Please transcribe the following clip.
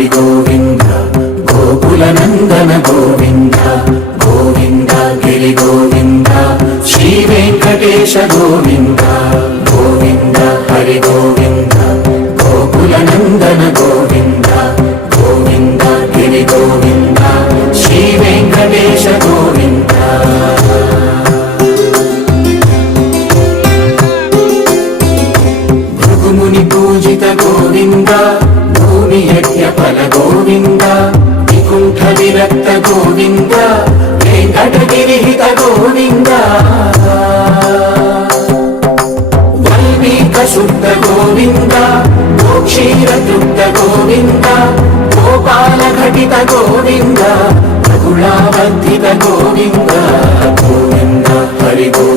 హరి గోవింద గోకుల నందన గోవింద గోవింద గిరి గోవింద శ్రీ వెంకటేశ గోవింద గోవింద హరి గోవింద గోకుల నందన గోవింద గోవింద గిరి గోవింద శ్రీ వెంకటేశ గోవింద భృగుముని పూజిత గోవింద భూమి యజ్ఞ ఫల గోవింద వికుంఠ విరక్త గోవింద వెంకటగిరిహిత గోవింద వల్మీక శుద్ధ గోవింద గోక్షీర తృప్త గోవింద గోపాల ఘటిత గోవింద రఘుళావర్ధిత గోవింద గోవింద హరి గోవింద